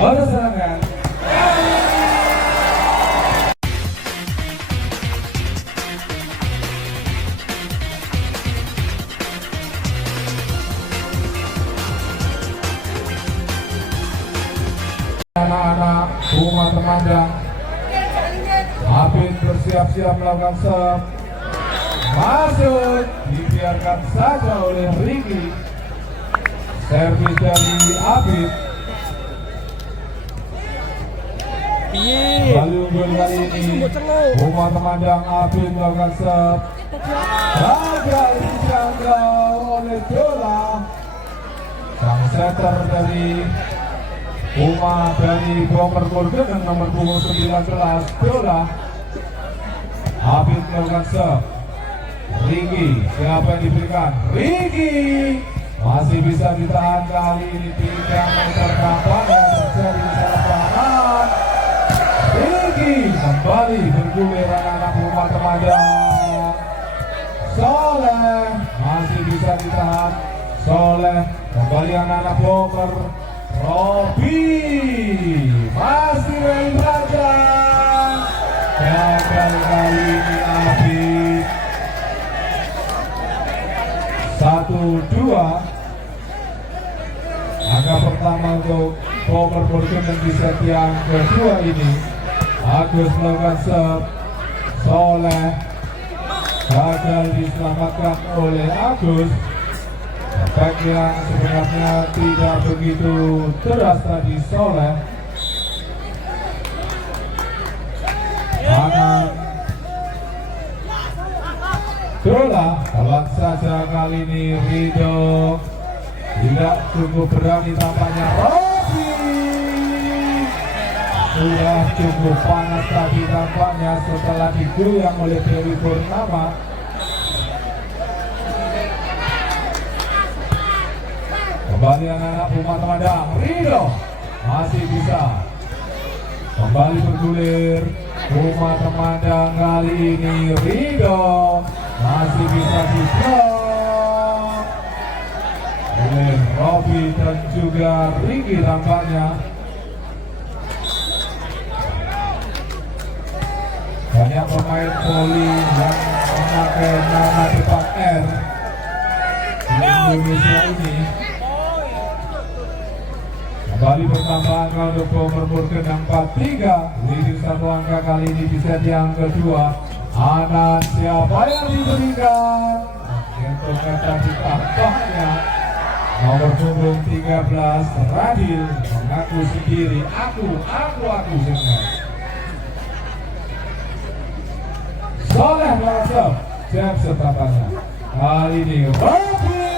Bonus serangan. Anak-anak rumah Temandang, Habib bersiap-siap melakukan serve. Masuk, dibiarkan saja oleh Ricky. Servis dari Habib. Kembali unggul kali ini rumah Temandang. Habib melakukan serve. Gagal dijangkau oleh Dola. Sang setter dari Uma dari Bomber Golden nomor punggung 19 Dola. Habib melakukan serve. Ricky, siapa yang diberikan? Ricky masih bisa ditahan kali ini, 3 meter kampanye terjadi kesalahan. Ricky kembali bergulir anak-anak rumah Temandang. Soleh masih bisa ditahan. Soleh kembali anak-anak Bomber. Robi masih main raja. Gagal kali ini Habib. 1-2. Angka pertama untuk Bomber Golden di set yang kedua ini. Agus melakukan serve. Soleh gagal diselamatkan oleh Agus. Back yang sebenarnya tidak begitu deras tadi Soleh. Kanan Dola, telat saja kali ini Rido. Tidak cukup berani tampaknya Robi. Sudah cukup panas tadi tampaknya setelah digoyang oleh Dewi Purnama. Kembali anak-anak rumah Temandang. Rido masih bisa kembali bergulir. Rumah Temandang kali ini Rido masih bisa diblok oleh Robi dan juga Ricky tampaknya. Banyak pemain voli yang memakai nama depan R di Indonesia ini. Kembali bertambah angka untuk Bomber Golden yang 4-3. Leading 1 angka kali ini di set yang kedua. Anan siapa yang diberikan? Menyentuhkan tadi tampaknya nomor punggung 13 Radil mengaku sendiri. Aku senang. Soleh melakukan jam setatannya. Kali ini Robi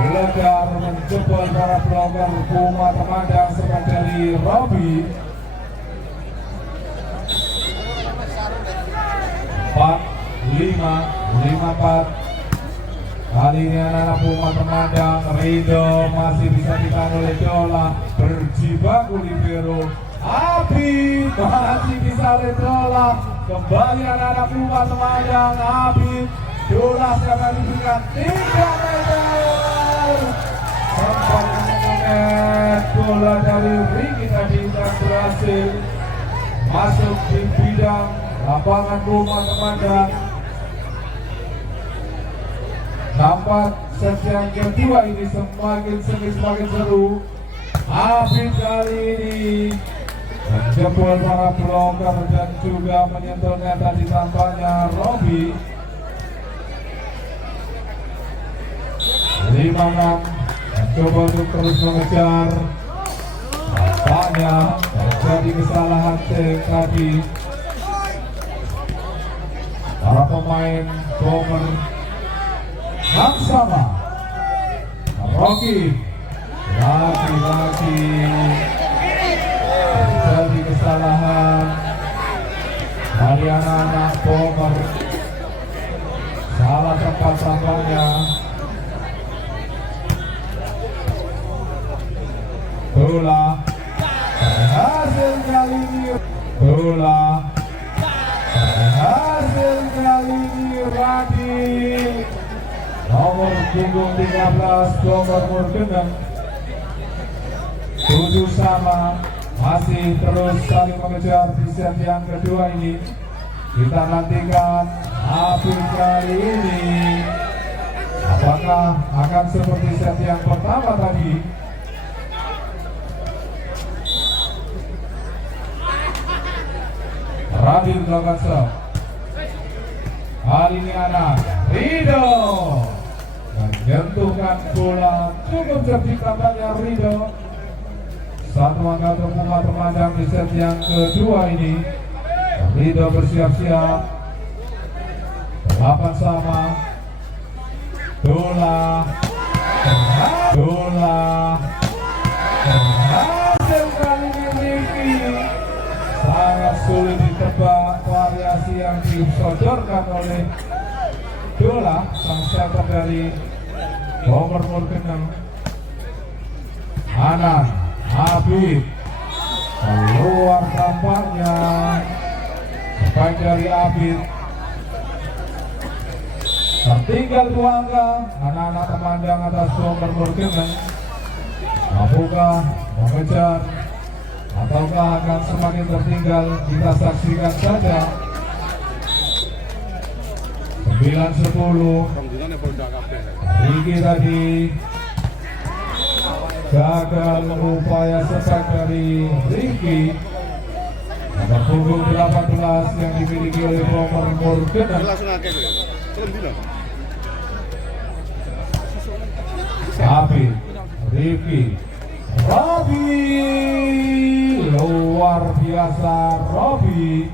Gelegar menjebol para pelanggar rumah Temandang serta dari Robi. 4-5-4. Kali ini anak-anak rumah Temandang. Rido masih bisa ditahan oleh Dola. Berjibaku libero. Habib masih bisa oleh Dola. Kembali anak-anak rumah Temandang. Habib Dola siapa diberikan 3 meter. Sempat mengenai bola dari Ricky tadi dan berhasil masuk di bidang lapangan rumah Temandang. Nampak set yang kedua ini semakin sengit semakin seru. Habib kali ini menjebol para bloker dan juga menyentuhnya tadi tampaknya Robi. 5-6 mencoba untuk terus mengejar. Tampaknya terjadi kesalahan tadi. Para pemain Bomber yang sama. Rocky lagi-lagi terjadi kesalahan dari anak-anak Bomber. Salah tempat tampaknya. Dola berhasil kali ini. Dola berhasil kali ini. Radil nomor punggung 13 Bomber Golden 7 sama, masih terus saling mengejar di set yang kedua ini. Kita nantikan Apit kali ini, apakah akan seperti set yang pertama tadi? Radin melakukan serve. Kali ini anak Rido menyentuhkan bola, cukup cerdik tampaknya Rido. Satu angka terbuka terpanjang di set yang kedua ini. Rido bersiap-siap. 8 sama. Dola berhasil kali ini Rifki. Sangat sulit ditebak variasi yang disodorkan oleh Dola, sang setter dari nomor 6. Anan Habib keluar tampaknya. Baik dari Habib. Tertinggal 2 angka. Anak-anak temanjang atas nomor 6. Mampukah mengejar ataukah akan semakin tertinggal? Kita saksikan saja. 9-10. Riki tadi gagal upaya sesak dari Riki. Nomor punggung 18 yang dimiliki oleh nomor Morgan. Tapi Riki Robi luar biasa. Robi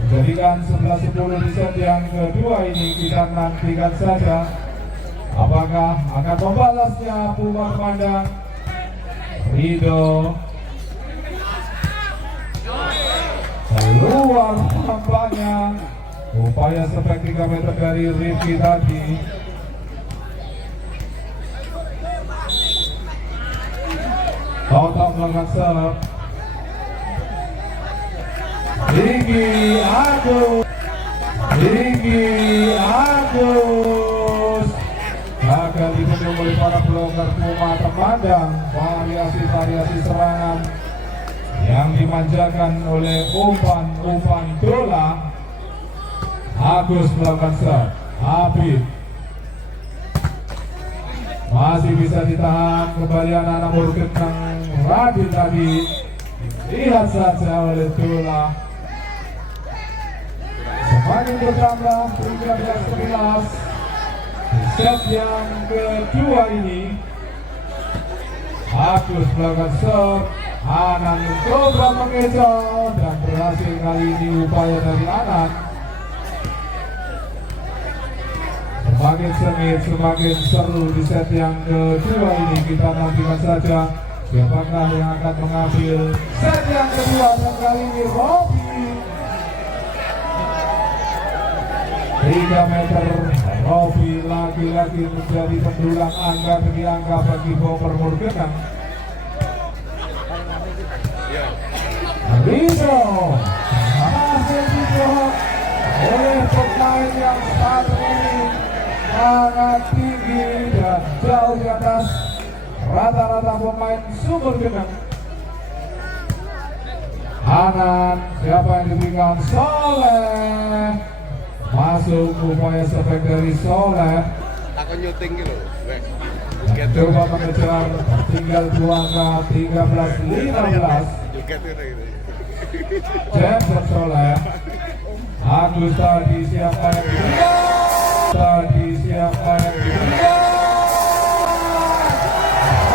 menjadikan 11-10 di set yang kedua ini. Kita nantikan saja apakah akan membalasnya Puma Pandang. Rido keluar tampaknya. Upaya sepak 3 meter dari Rifki tadi. Totok melakukan serve. Riki Agus gagal dibendung oleh para pelonggar Puma terpandang. Variasi serangan yang dimanjakan oleh umpan Dola. Agus melakukan serve. Habib masih bisa ditahan kembali anak-anak Morgan Radin tadi. Lihat saja oleh Dola. Semakin bertambah 13-11 di set yang kedua ini. Agus melakukan serve. Anan mencoba mengejar dan berhasil kali ini upaya dari Anan. Semakin sengit, semakin seru di set yang kedua ini. Kita nantikan saja siapakah yang akan mengambil set yang kedua. Dan kali ini Robi 3 meter. Robi lagi-lagi menjadi pendulang angka demi angka bagi Bomber Morgan. Rido hasil dijawab oleh pemain yang saat ini sangat tinggi dan jauh di atas rata-rata pemain Sumber Geneng. Anan, siapa yang diberikan? Soleh. Masuk upaya sepak dari Soleh. Takon nyuting gitu. Coba mengejar, tinggal 2 angka, 13-15. Jensen Soleh. Agus tadi siapa yang diberikan?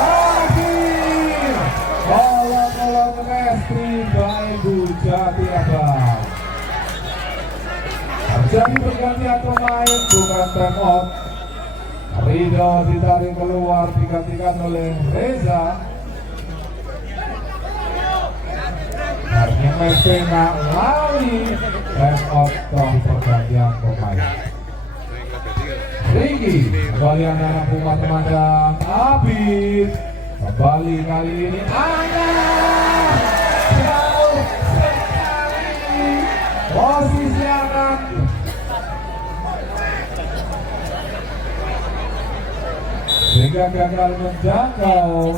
Akhir kolom Mestri Baibu Jati Abang. Terjadi pergantian pemain, bukan time out. Rido ditarik keluar, digantikan oleh Reza. Artinya Mespena lali time out dari pergantian pemain. Riki kembali anak-anak Puma Temandang. Abid kembali kali ini Anan jauh sekali posisi Anan. Sehingga gagal menjangkau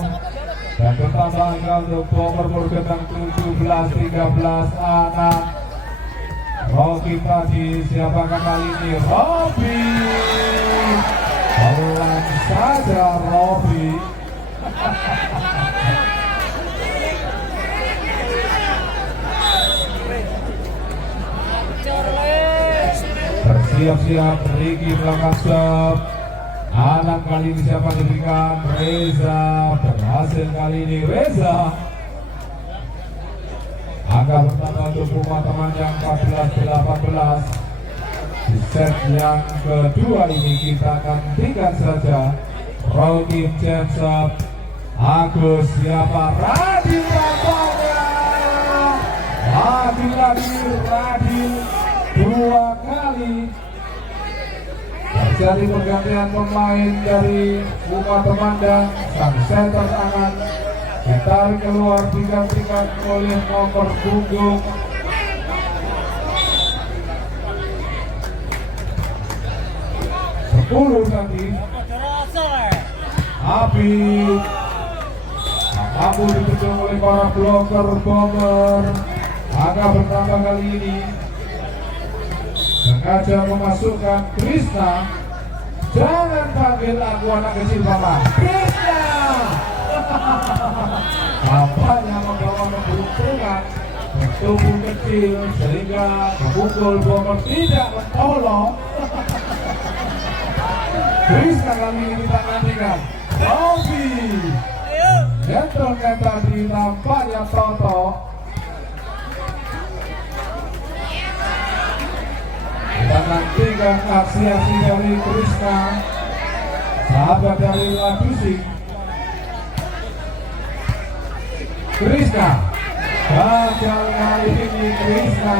Dan bertambah untuk nomor gendang 17-13 anak Rocky tadi. Siapakah kali ini? Robi. Pelan saja Robi. Bersiap-siap Ricky belakang serve. Anak kali ini siapa diberikan? Reza. Berhasil kali ini Reza. Angka pertama untuk rumah teman yang 14-18. Di set yang kedua ini kita nantikan saja. Rocky James Agus siapa? Radil tampaknya. Radil dua kali. Terjadi pergantian pemain dari rumah teman dan sang center tangan ditarik keluar digantikan oleh nomor punggung 10 tadi Habib. Mampu ditutup oleh para bloker bomber. Agak bertambah kali ini. Sengaja memasukkan Krishna. Jangan panggil aku anak kecil Bapak. Krishna. Bapaknya membawa keberuntungan tubuh kecil sehingga memukul bomber tidak mentolong. Krishna kali ini kita nantikan. Robi. Gentleman tadi nampaknya Toto. Kita nantikan aksi-aksi dari Krishna, sahabat dari Ladusing. Krishna gagal kali ini. Krishna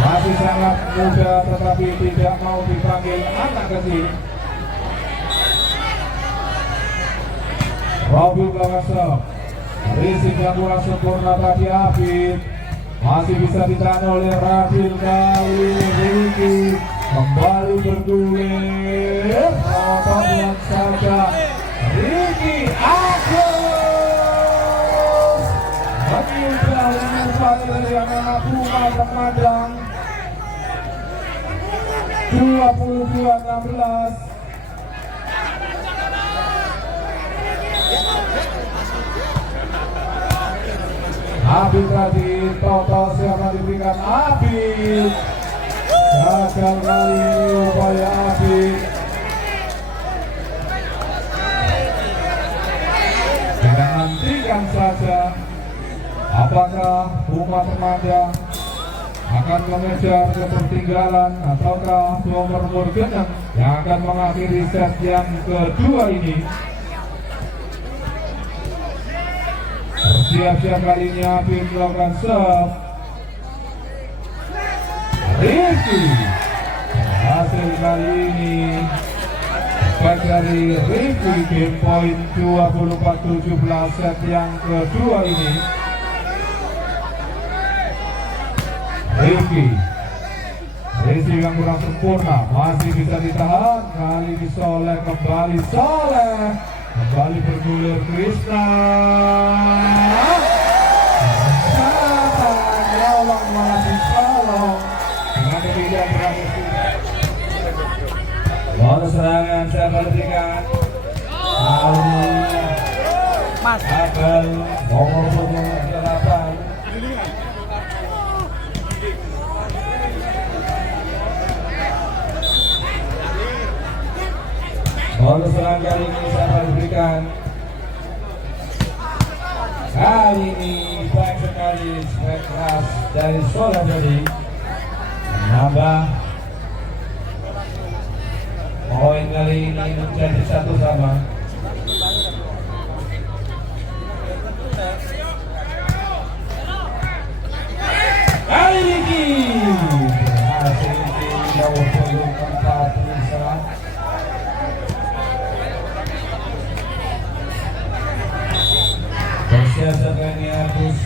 masih sangat muda tetapi tidak mau dipanggil anak kecil. Robi belakang risik yang kurang sempurna tadi Habib. Masih bisa ditahan oleh Radil kali Ricky. Kembali bergulir. Pelan saja Ricky Agus menghindari umpan dari anak rumah Pemadang. 22-16. Habib tadi, Toto siapa diberikan? Habib. Gagal kali ini upaya Habib. Kita nantikan saja apakah Rumah Pemadang akan mengejar ketertinggalan ataukah nomor Morgan yang akan mengakhiri set yang kedua ini. Siap-siap kali ini Habib melakukan serve. Ricky hasil kali ini baik dari Ricky. Game point 24-17 set yang kedua ini. Ricky yang kurang sempurna masih bisa ditahan. Kali ini Soleh kembali. Soleh kembali bergulir. Krishna nyolong masih tolong dengan demikian berakhir. Bola serangan siapa berikan? Abel nomor 8. Bola serangan kali ini siapa diberikan? Kali ini baik sekali strike keras dari Soleh tadi menambah poin kali ini menjadi 1-1. Kali ini berhasil di nomor 4 diserang. Bersiap ini Agus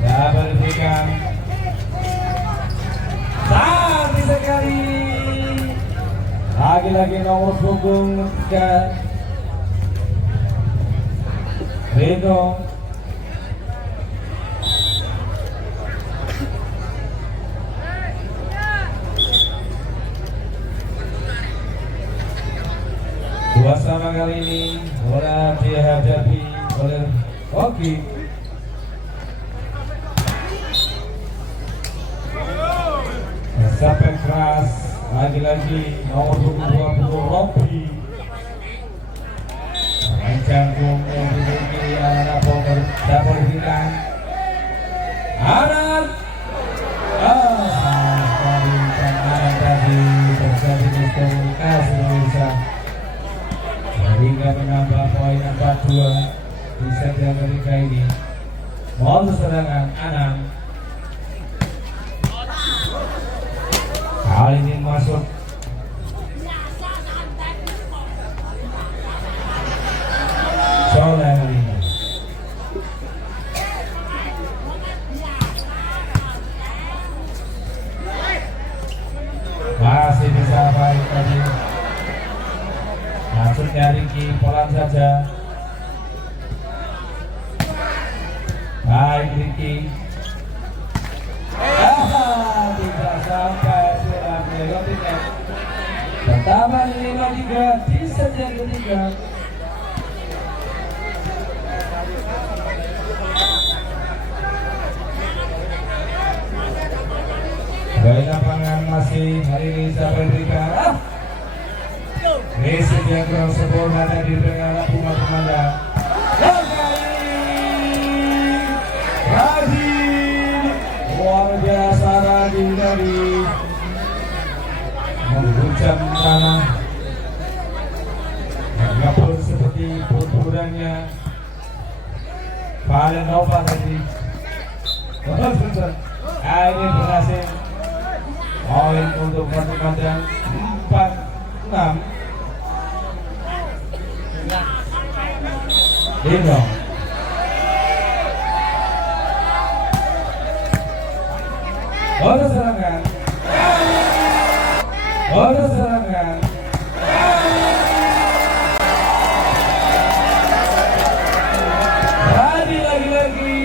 dapat diberikan. Cantik sekali. Lagi-lagi nomor punggung 3 Reno. Dua sama kali ini bola dihadapi oleh Oki. Sampai keras lagi-lagi nomor 20 Robi. Mencanggung memiliki anak poker dapat hilang. Anak. Sekali anak tadi terjadi diskomunikasi pemirsa. Sehingga menambah poin 42 di set yang ketiga ini. Modus serangan Anang. Kali ini masuk. Soleh kali ini. Masih bisa baik tadi. Maksudnya Ricky pelan saja. Baik Ricky. Tidak sampai sudah melewatinya. Pertama 5-3 di set yang ketiga. Dari lapangan masih hari ini sampai berikan. Mesej yang kurang sempurna tadi dengan Puma Pemandang. Radin luar biasa Radin dari menghujam tanah. Ngapur seperti purpurannya Valen Nova tadi. Ini berhasil. Poin untuk Pemandang 4-6. Dino. Bonus serangan. Bonus serangan. Radi lagi-lagi.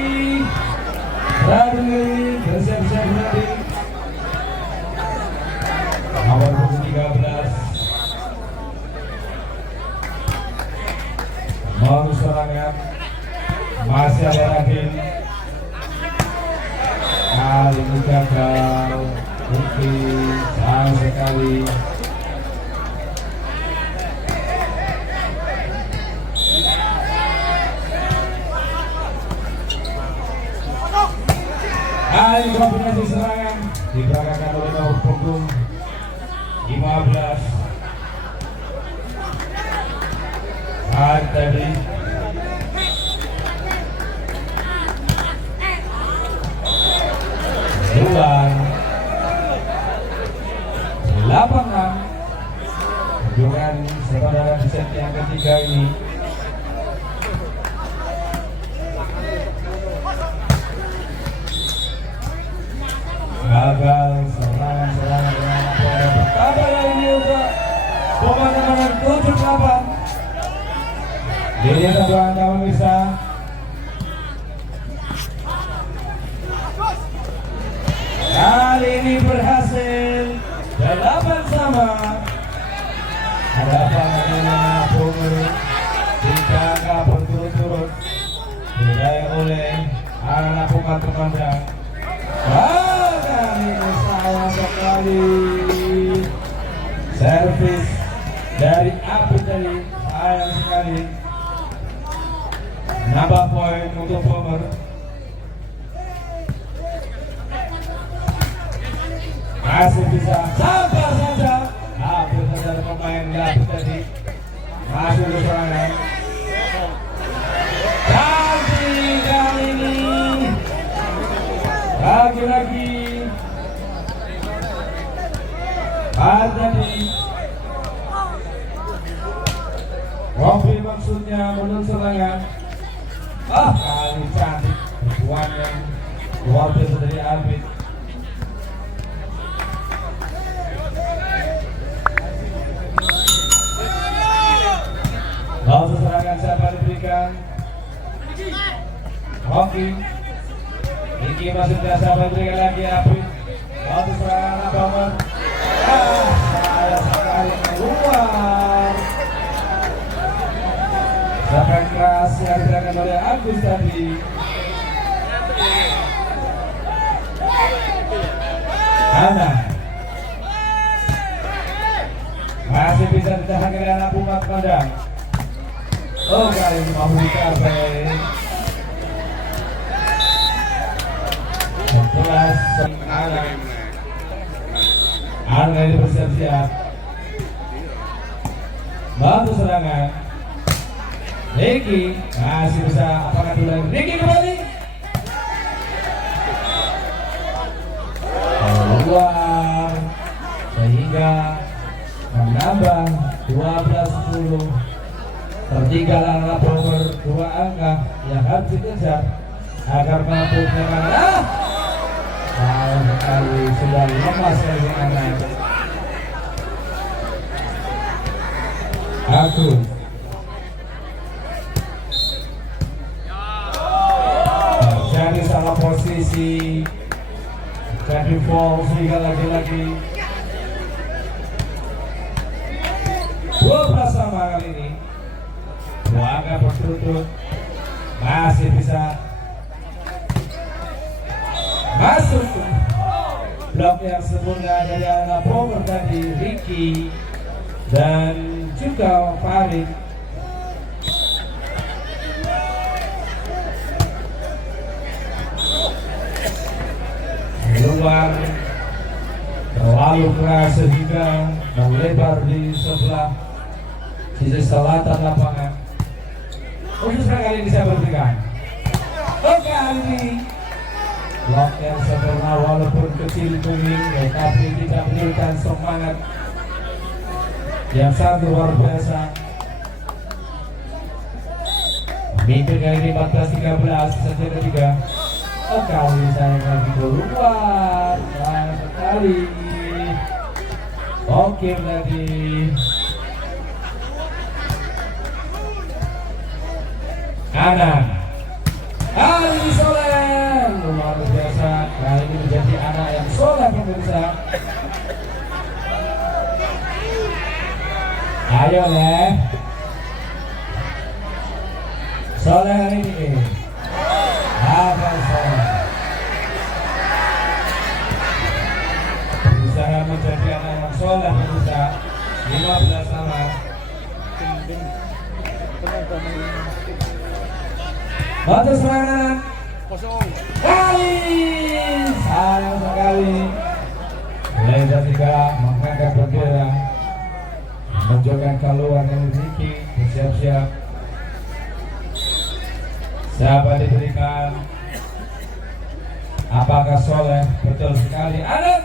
Radi bersiap-siap Radi. Nomor 13. Bonus serangan. Masih ada Radin. Kali ini gagal. Oke, sayang sekali. Kali kombinasi serangan diberangkatkan oleh nomor punggung 15. Baik tadi. Luar 8-6. Hubungan saudara di set yang ketiga ini. Gagal serangan-serangan dengan poin pertama yang ini untuk pemenangan 7-8. Jadi satu angka pemirsa. Kali ini berhasil 8-sama. Ada panganan Bungur 3 angka berturut-turut diraih oleh anak Puma Pemandang. Kali ini sayang sekali servis dari Abu tadi, sayang sekali. Nambah poin untuk Bomber. Masih bisa sabar saja. Hampir saja pemain Abu tadi. Masih berserangan. Tapi kali ini lagi-lagi tadi Robi maksudnya menurut serangan. Kali cantik buan yang luar biasa dari Arbit. Langsung serangan siapa diberikan? Oki Niki masuk jasa berikan lagi Apri. Waktu serangan Bomber. Saya sekali keluar. Sampai keras yang diberikan oleh Agus tadi. Ana masih bisa ditahan oleh anak Umat Padang. Oh, kali ini mampu dicapai. 11 Ana ini bersiap-siap. Bantu serangan. Niki masih bisa, apakah dulu Niki kembali? Keluar sehingga menambah 12-10. Tertinggal adalah power 2 angka yang harus dikejar agar mampu memenangkan. Sayang sekali sudah lemas dari anak. Agus jadi salah posisi, jadi false juga lagi-lagi. 12 sama kali ini. Dua angka berturut-turut masih bisa masuk blok yang sempurna dari anak power tadi Ricky dan juga Farid. Keluar terlalu keras sehingga melebar di sebelah sisi selatan lapangan. Untuk kali ini saya berikan. Oke, kali ini blok yang sempurna walaupun kecil kuning, tetapi tidak menurunkan semangat yang sangat luar biasa. Memimpin kali ini 14-13 saja ketiga. Kali saya lagi keluar sekali. Oke lagi. Anak kali ini soleh luar biasa. Kali ini menjadi anak yang soleh pemirsa. Ayo leh soleh hari ini. Apa soleh berusaha menjadi anak yang soleh pemirsa. 15 sama. Batu serangan kali sayang sekali. Leza tiga mengangkat bendera menunjukkan keluar dari Ricky. Bersiap-siap siapa diberikan, apakah soleh? Betul sekali. Ada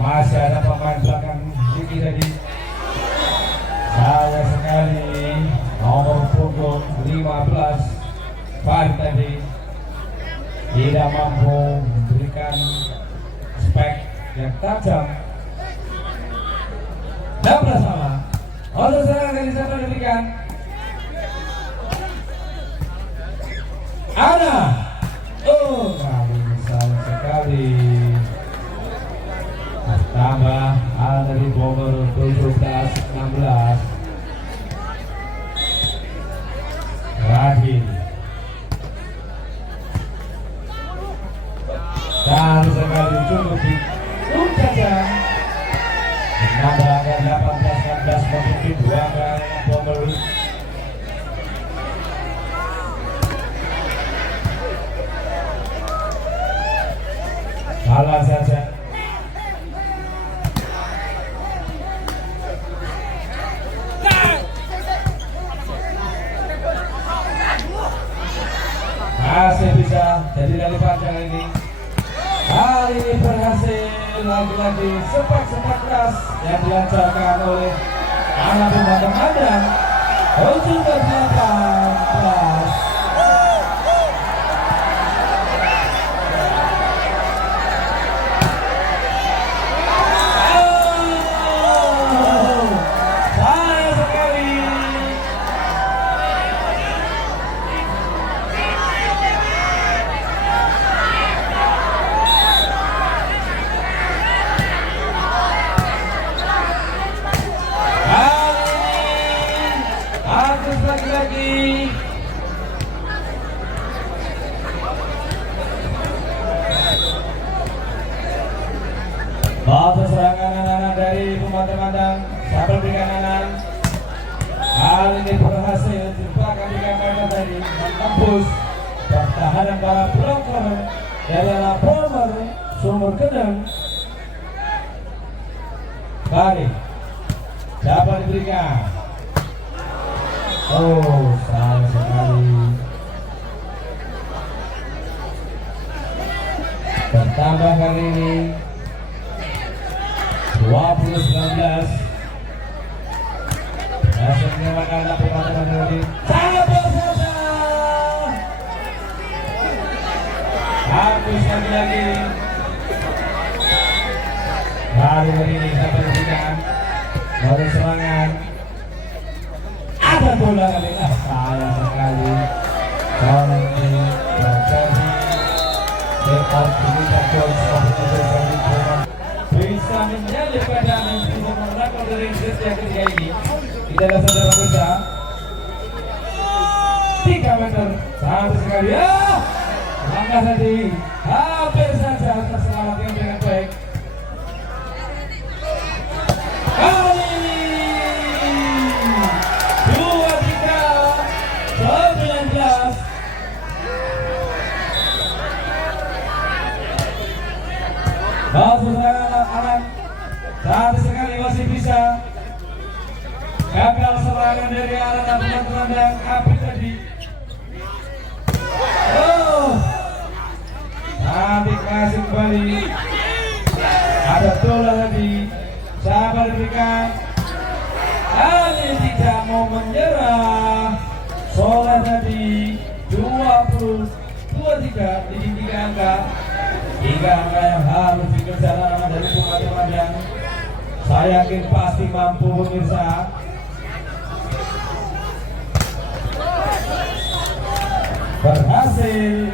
masih ada pemain belakang Ricky tadi. Sayang sekali nomor punggung 15 Farid tadi tidak mampu memberikan spek yang tajam. Dan bersama untuk serangan dari siapa diberikan? Ana. Oh, kali ini sayang sekali. Tambah ada dari Bogor 17-16. Terakhir. Dan sekali cukup di saja menambah angka 18-16 memiliki 2 angka Bogor. Salah saja. Masih bisa jadi dari panjang ini. Kali ini berhasil lagi-lagi sepak keras yang dilancarkan oleh anak Pemadam Padang. 17-18. teman-teman. Sabar berikan kanan. Kali ini berhasil jebakan di kanan tadi menembus pertahanan para blocker adalah Palmer Sumur Gedeng. Kali dapat diberikan. Oh, sayang sekali. Bertambah kali ini 20-19. Hasilnya makanan teman-teman dari sabar saja. Hapus lagi. Baru ini dapat diberikan. Baru serangan. Ada bola kali ini. Sayang sekali. Bola ini terjadi. Depan kita Jones bisa menyalip pada untuk menangkap dari set yang ketiga ini. Tidak ada saudara besar 3 meter satu sekali. Langkah tadi hampir saja terselamatkan dengan baik. Kali ini 23-19. Masuk serangan satu sekali masih bisa. Gagal serangan dari arah teman-teman yang api tadi. Nanti kasih kembali. Ada bola tadi. Sabar diberikan. Ali tidak mau menyerah. Soleh tadi 20-23 di 3 angka. 3 angka yang harus dikejar dari teman-teman yang saya yakin pasti mampu pemirsa. Berhasil